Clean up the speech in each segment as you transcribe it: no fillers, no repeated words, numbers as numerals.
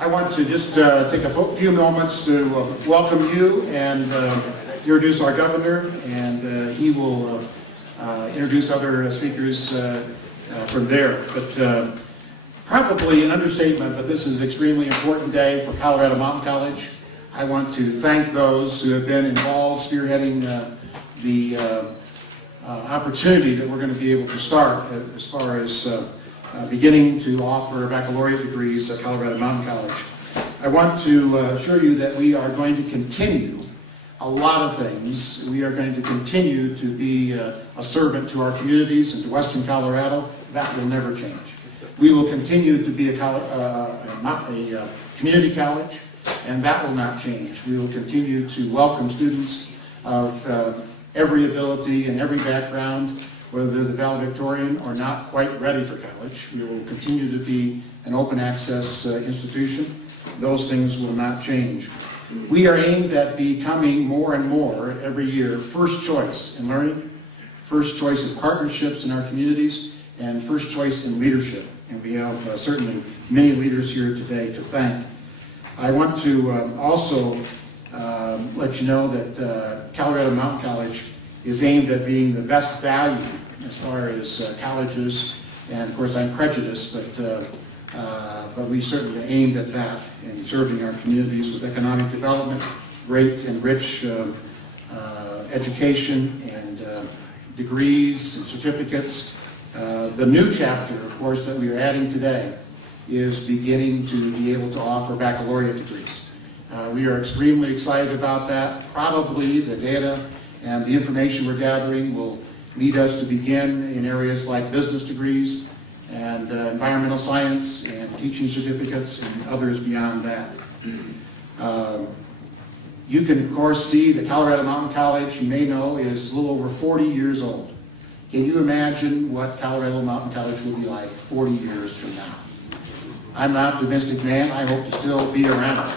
I want to just take a few moments to welcome you and introduce our governor, and he will introduce other speakers from there. But probably an understatement, but this is an extremely important day for Colorado Mountain College. I want to thank those who have been involved spearheading the opportunity that we're going to be able to start as far as beginning to offer baccalaureate degrees at Colorado Mountain College. I want to assure you that we are going to continue a lot of things. We are going to continue to be a servant to our communities and to Western Colorado. That will never change. We will continue to be a community college, and that will not change. We will continue to welcome students of every ability and every background, whether they're the valedictorian or not quite ready for college. We will continue to be an open access institution. Those things will not change. We are aimed at becoming more and more every year first choice in learning, first choice in partnerships in our communities, and first choice in leadership. And we have certainly many leaders here today to thank. I want to also let you know that Colorado Mountain College is aimed at being the best value as far as colleges, and of course I'm prejudiced, but we certainly aimed at that in serving our communities with economic development, great and rich education and degrees and certificates. The new chapter, of course, that we are adding today is beginning to be able to offer baccalaureate degrees. We are extremely excited about that. Probably the data and the information we're gathering will lead us to begin in areas like business degrees and environmental science and teaching certificates and others beyond that. You can, of course, see that Colorado Mountain College, you may know, is a little over 40 years old. Can you imagine what Colorado Mountain College will be like 40 years from now? I'm an optimistic man. I hope to still be around.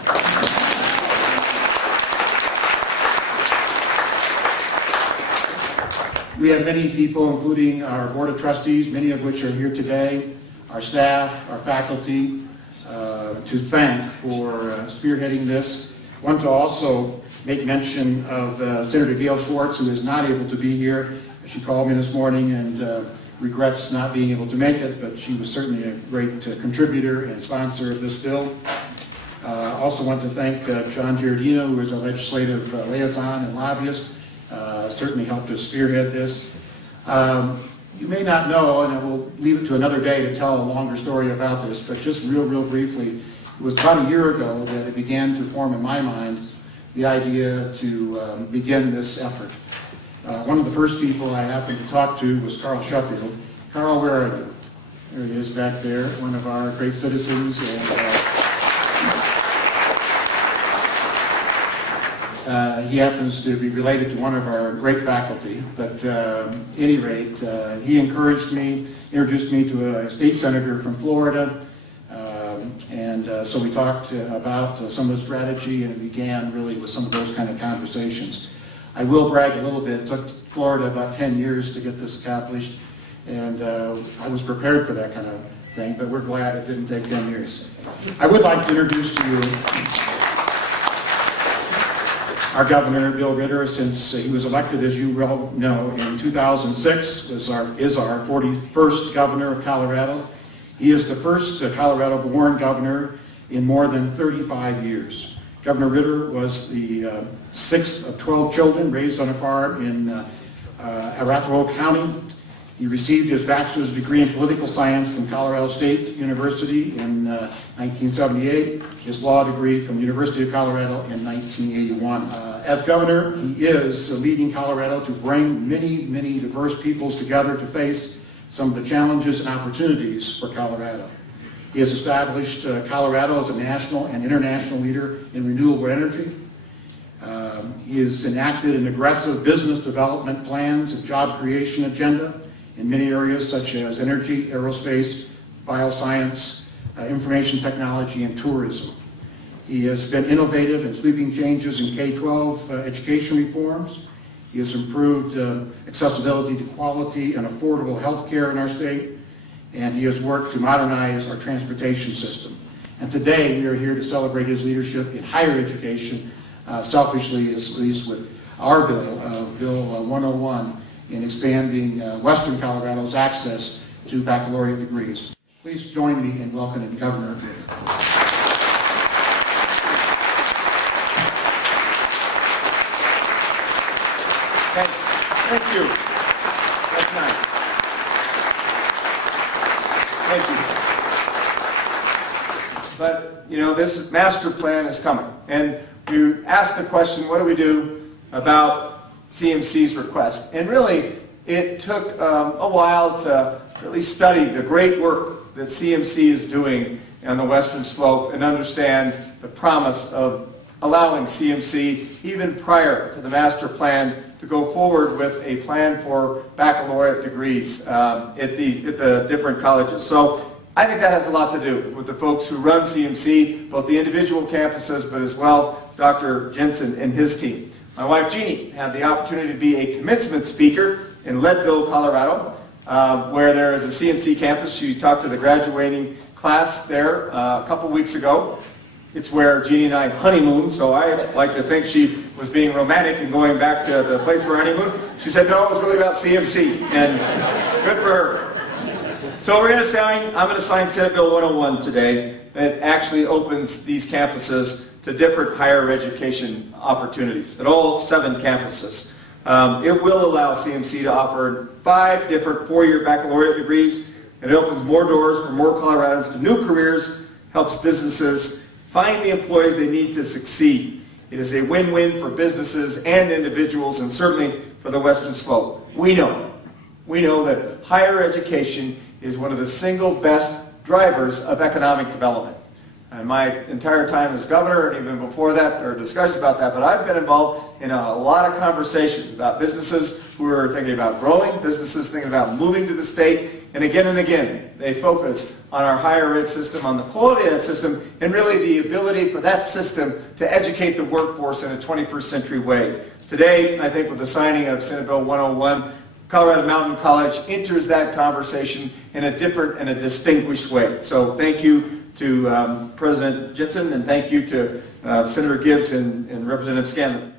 We have many people, including our Board of Trustees, many of which are here today, our staff, our faculty, to thank for spearheading this. I want to also make mention of Senator Gail Schwartz, who is not able to be here. She called me this morning and regrets not being able to make it, but she was certainly a great contributor and sponsor of this bill. Also want to thank John Giardino, who is our legislative liaison and lobbyist. Certainly helped us spearhead this. You may not know, and I will leave it to another day to tell a longer story about this, but just real briefly, it was about a year ago that it began to form in my mind the idea to begin this effort. One of the first people I happened to talk to was Carl Sheffield. Carl, where are you? There he is back there, one of our great citizens. And he happens to be related to one of our great faculty, but at any rate, he encouraged me, introduced me to a state senator from Florida, and so we talked about some of the strategy, and it began really with some of those kind of conversations. I will brag a little bit. It took Florida about 10 years to get this accomplished, and I was prepared for that kind of thing, but we're glad it didn't take 10 years. I would like to introduce to you our governor, Bill Ritter, since he was elected, as you well know, in 2006, is our 41st governor of Colorado. He is the first Colorado-born governor in more than 35 years. Governor Ritter was the 6th of 12 children raised on a farm in Arapahoe County. He received his bachelor's degree in political science from Colorado State University in 1978, his law degree from the University of Colorado in 1981. As governor, he is leading Colorado to bring many diverse peoples together to face some of the challenges and opportunities for Colorado. He has established Colorado as a national and international leader in renewable energy. He has enacted an aggressive business development plans and job creation agenda in many areas such as energy, aerospace, bioscience, information technology, and tourism. He has been innovative in sweeping changes in K-12 education reforms. He has improved accessibility to quality and affordable health care in our state, and he has worked to modernize our transportation system. And today we are here to celebrate his leadership in higher education, selfishly at least with our bill, Bill 101, in expanding Western Colorado's access to baccalaureate degrees. Please join me in welcoming Governor Ritter. Thanks. Thank you. That's nice. Thank you. But, you know, this master plan is coming. And you asked the question, what do we do about CMC's request? And really, it took a while to really study the great work that CMC is doing on the Western Slope and understand the promise of allowing CMC, even prior to the master plan, to go forward with a plan for baccalaureate degrees at the different colleges. So I think that has a lot to do with the folks who run CMC, both the individual campuses, but as well as Dr. Jensen and his team. My wife Jeannie had the opportunity to be a commencement speaker in Leadville, Colorado, where there is a CMC campus. She talked to the graduating class there a couple weeks ago. It's where Jeannie and I honeymoon, so I like to think she was being romantic and going back to the place of her honeymoon. She said, no, it was really about CMC, and good for her. So I'm going to sign Senate Bill 101 today that actually opens these campuses to different higher education opportunities at all 7 campuses. It will allow CMC to offer 5 different 4-year baccalaureate degrees. It opens more doors for more Coloradans to new careers, helps businesses find the employees they need to succeed. It is a win-win for businesses and individuals, and certainly for the Western Slope. We know that higher education is one of the single best drivers of economic development. And my entire time as governor, and even before that, there are discussions about that, but I've been involved in a lot of conversations about businesses who are thinking about growing, businesses thinking about moving to the state, and again, they focus on our higher ed system, on the quality of that system, and really the ability for that system to educate the workforce in a 21st century way. Today, I think with the signing of Senate Bill 101, Colorado Mountain College enters that conversation in a different and a distinguished way. So thank you to President Jensen, and thank you to Senator Gibbs and Representative Scanlon.